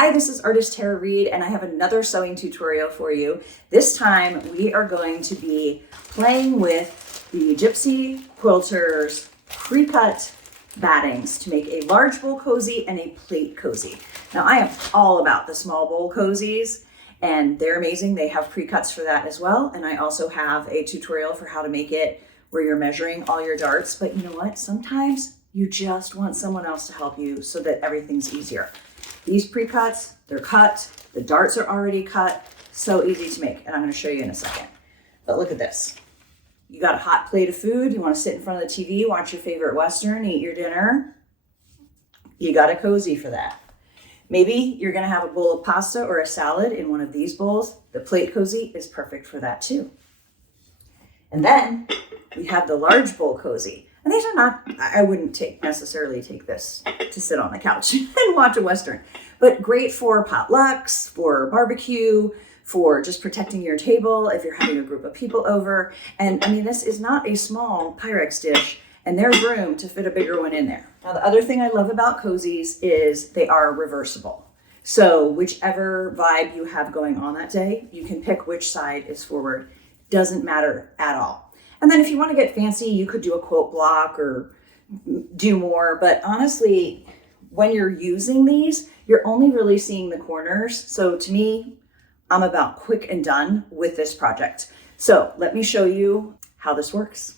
Hi, this is Artist Tara Reed, and I have another sewing tutorial for you. This time we are going to be playing with the Gypsy Quilter's pre-cut battings to make a large bowl cozy and a plate cozy. Now I am all about the small bowl cozies, and they're amazing. They have pre-cuts for that as well. And I also have a tutorial for how to make it where you're measuring all your darts. But you know what? Sometimes you just want someone else to help you so that everything's easier. These pre-cuts, they're cut, the darts are already cut, so easy to make, and I'm gonna show you in a second. But look at this. You got a hot plate of food, you wanna sit in front of the TV, watch your favorite Western, eat your dinner. You got a cozy for that. Maybe you're gonna have a bowl of pasta or a salad in one of these bowls. The plate cozy is perfect for that too. And then we have the large bowl cozy. And these are not, I wouldn't necessarily take this to sit on the couch and watch a Western, but great for potlucks, for barbecue, for just protecting your table if you're having a group of people over. And I mean, this is not a small Pyrex dish, and there's room to fit a bigger one in there. Now, the other thing I love about cozies is they are reversible. So whichever vibe you have going on that day, you can pick which side is forward. Doesn't matter at all. And then if you want to get fancy, you could do a quote block or do more. But honestly, when you're using these, you're only really seeing the corners. So to me, I'm about quick and done with this project. So let me show you how this works.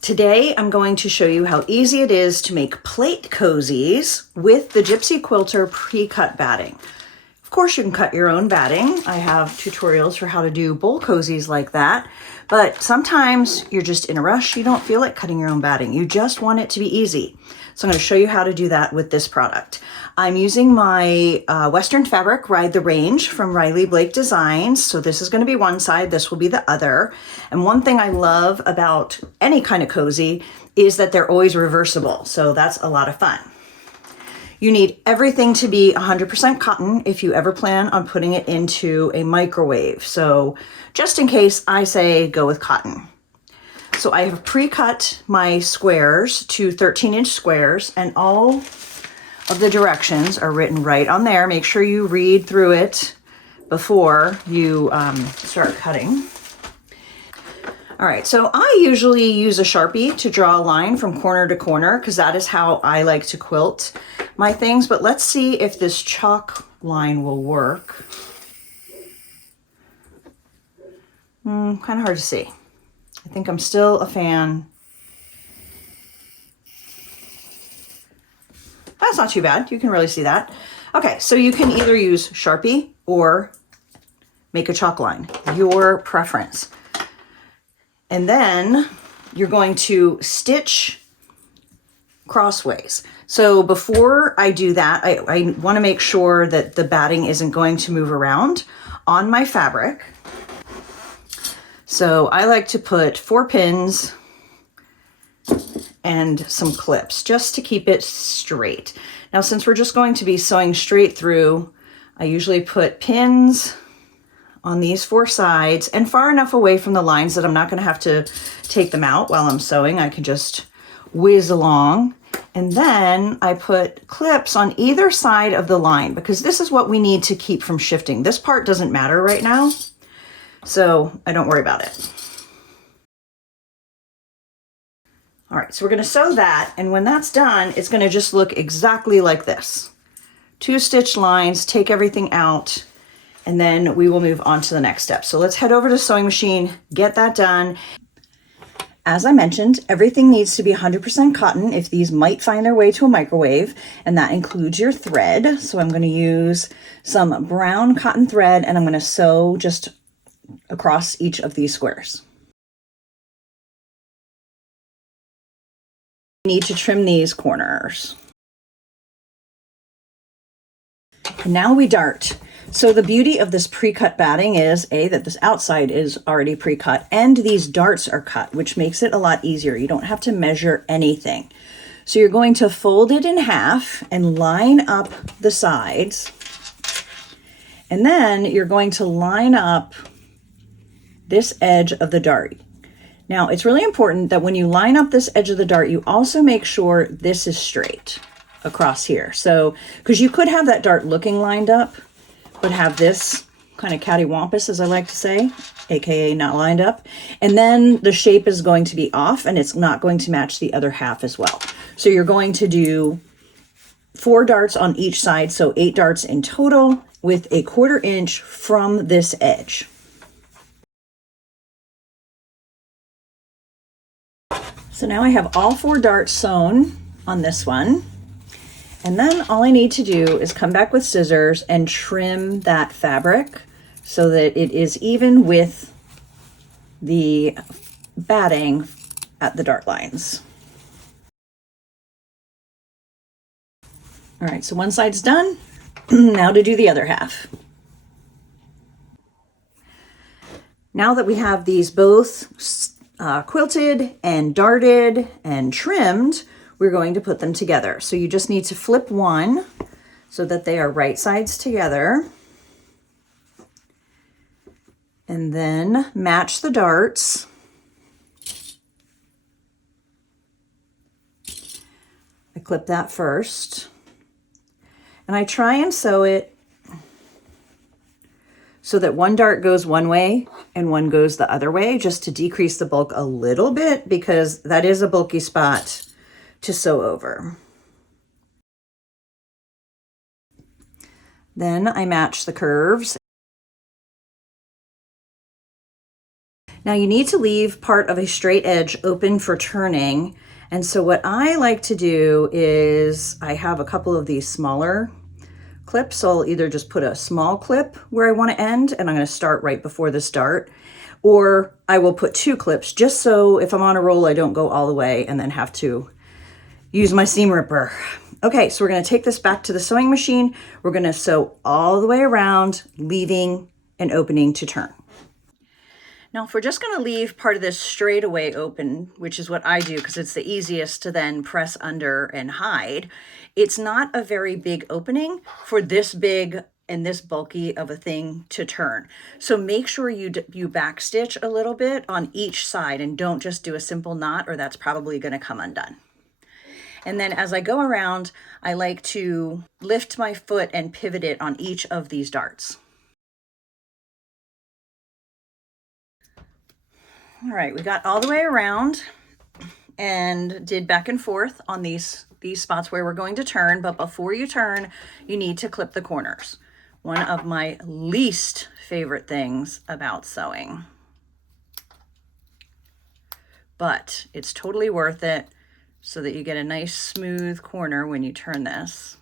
Today, I'm going to show you how easy it is to make plate cozies with the Gypsy Quilter pre-cut batting. Of course, you can cut your own batting. I have tutorials for how to do bowl cozies like that, but sometimes you're just in a rush. You don't feel like cutting your own batting. You just want it to be easy. So I'm going to show you how to do that with this product. I'm using my Western fabric, Ride the Range from Riley Blake Designs. So this is going to be one side, this will be the other. And one thing I love about any kind of cozy is that they're always reversible. So that's a lot of fun. You need everything to be 100% cotton if you ever plan on putting it into a microwave. So just in case, I say go with cotton. So I have pre-cut my squares to 13-inch squares, and all of the directions are written right on there. Make sure you read through it before you start cutting. All right, so I usually use a Sharpie to draw a line from corner to corner because that is how I like to quilt my things, but let's see if this chalk line will work. Kind of hard to see. I think I'm still a fan. That's not too bad. You can really see that. Okay, so you can either use Sharpie or make a chalk line, your preference. And then you're going to stitch crossways. So before I do that, I want to make sure that the batting isn't going to move around on my fabric. So I like to put 4 pins and some clips just to keep it straight. Now, since we're just going to be sewing straight through, I usually put pins on these 4 sides and far enough away from the lines that I'm not going to have to take them out while I'm sewing. I can just whiz along. And then I put clips on either side of the line because this is what we need to keep from shifting. This part doesn't matter right now, so I don't worry about it. All right, so we're going to sew that, and when that's done, it's going to just look exactly like this. 2 stitch lines, take everything out, and then we will move on to the next step. So let's head over to the sewing machine, get that done. As I mentioned, everything needs to be 100% cotton if these might find their way to a microwave, and that includes your thread. So I'm going to use some brown cotton thread, and I'm going to sew just across each of these squares. You need to trim these corners. And now we dart. So the beauty of this pre-cut batting is that this outside is already pre-cut and these darts are cut, which makes it a lot easier. You don't have to measure anything. So you're going to fold it in half and line up the sides. And then you're going to line up this edge of the dart. Now, it's really important that when you line up this edge of the dart, you also make sure this is straight. across here. So, because you could have that dart looking lined up, but have this kind of cattywampus, as I like to say, aka not lined up. And then the shape is going to be off and it's not going to match the other half as well. So you're going to do 4 darts on each side, so 8 darts in total with a 1/4 inch from this edge. So now I have all 4 darts sewn on this one. And then all I need to do is come back with scissors and trim that fabric so that it is even with the batting at the dart lines. All right, so one side's done. Now to do the other half. Now that we have these both quilted and darted and trimmed, we're going to put them together. So you just need to flip one so that they are right sides together. And then match the darts. I clip that first. And I try and sew it so that one dart goes one way and one goes the other way, just to decrease the bulk a little bit, because that is a bulky spot to sew over. Then I match the curves. Now you need to leave part of a straight edge open for turning. And so what I like to do is I have a couple of these smaller clips. So I'll either just put a small clip where I want to end, and I'm going to start right before this dart, or I will put 2 clips just so if I'm on a roll, I don't go all the way and then have to use my seam ripper. Okay, so we're going to take this back to the sewing machine. We're going to sew all the way around, leaving an opening to turn. Now, if we're just going to leave part of this straight away open, which is what I do because it's the easiest to then press under and hide, it's not a very big opening for this big and this bulky of a thing to turn. So make sure you backstitch a little bit on each side and don't just do a simple knot, or that's probably going to come undone. And then as I go around, I like to lift my foot and pivot it on each of these darts. All right, we got all the way around and did back and forth on these spots where we're going to turn. But before you turn, you need to clip the corners. One of my least favorite things about sewing. But it's totally worth it, so that you get a nice smooth corner when you turn this.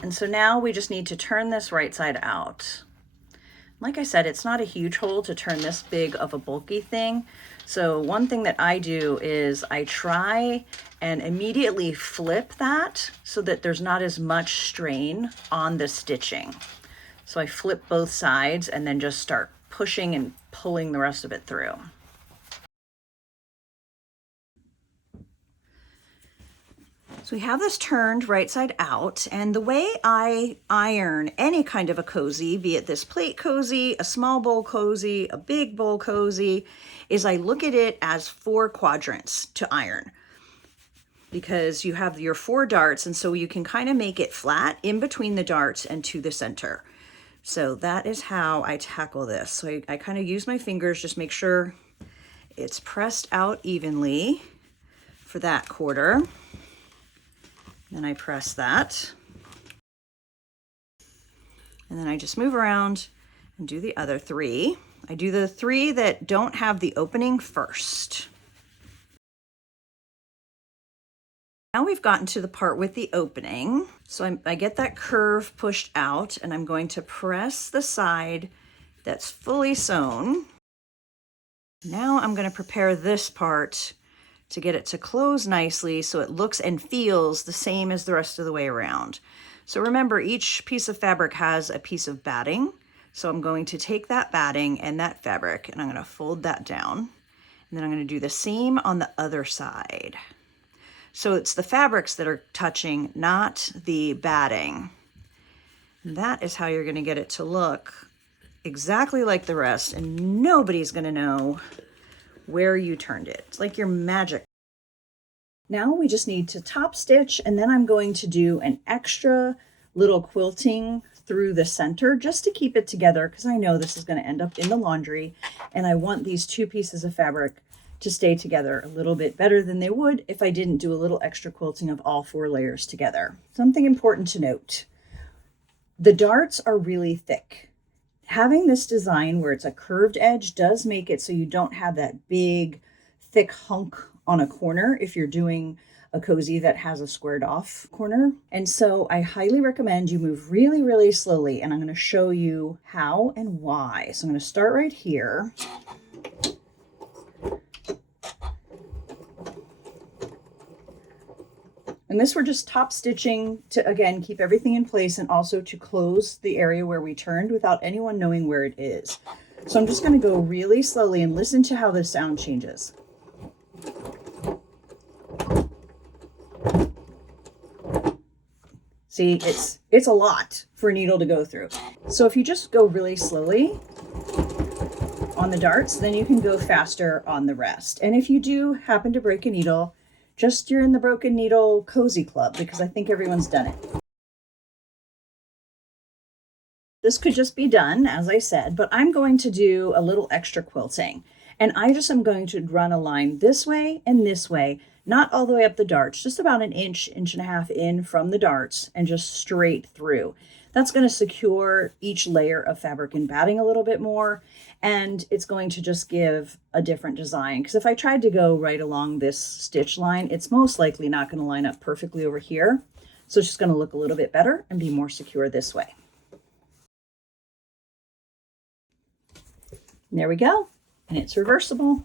And so now we just need to turn this right side out. Like I said, it's not a huge hole to turn this big of a bulky thing. So one thing that I do is I try and immediately flip that so that there's not as much strain on the stitching. So I flip both sides and then just start pushing and pulling the rest of it through. So we have this turned right side out, and the way I iron any kind of a cozy, be it this plate cozy, a small bowl cozy, a big bowl cozy, is I look at it as 4 quadrants to iron, because you have your 4 darts, and so you can kind of make it flat in between the darts and to the center. So that is how I tackle this. So I kind of use my fingers, just make sure it's pressed out evenly for that quarter. Then I press that. And then I just move around and do the other 3. I do the 3 that don't have the opening first. Now we've gotten to the part with the opening. So I get that curve pushed out, and I'm going to press the side that's fully sewn. Now I'm going to prepare this part to get it to close nicely so it looks and feels the same as the rest of the way around. So remember, each piece of fabric has a piece of batting. So I'm going to take that batting and that fabric, and I'm going to fold that down. And then I'm going to do the same on the other side. So it's the fabrics that are touching, not the batting. And that is how you're going to get it to look exactly like the rest, and nobody's going to know where you turned it. It's like your magic. Now we just need to top stitch, and then I'm going to do an extra little quilting through the center just to keep it together, because I know this is going to end up in the laundry and I want these two pieces of fabric to stay together a little bit better than they would if I didn't do a little extra quilting of all 4 layers together. Something important to note, the darts are really thick. Having this design where it's a curved edge does make it so you don't have that big thick hunk on a corner if you're doing a cozy that has a squared off corner. And so I highly recommend you move really, really slowly, and I'm going to show you how and why. So I'm going to start right here. And this we're just top stitching to, again, keep everything in place and also to close the area where we turned without anyone knowing where it is. So I'm just going to go really slowly and listen to how the sound changes. See, it's a lot for a needle to go through. So if you just go really slowly on the darts, then you can go faster on the rest. And if you do happen to break a needle, just you're in the Broken Needle Cozy Club, because I think everyone's done it. This could just be done, as I said, but I'm going to do a little extra quilting. And I just am going to run a line this way and this way, not all the way up the darts, just about an inch, inch and a half in from the darts and just straight through. That's going to secure each layer of fabric and batting a little bit more, and it's going to just give a different design. Because if I tried to go right along this stitch line, it's most likely not going to line up perfectly over here. So it's just going to look a little bit better and be more secure this way. And there we go, and it's reversible.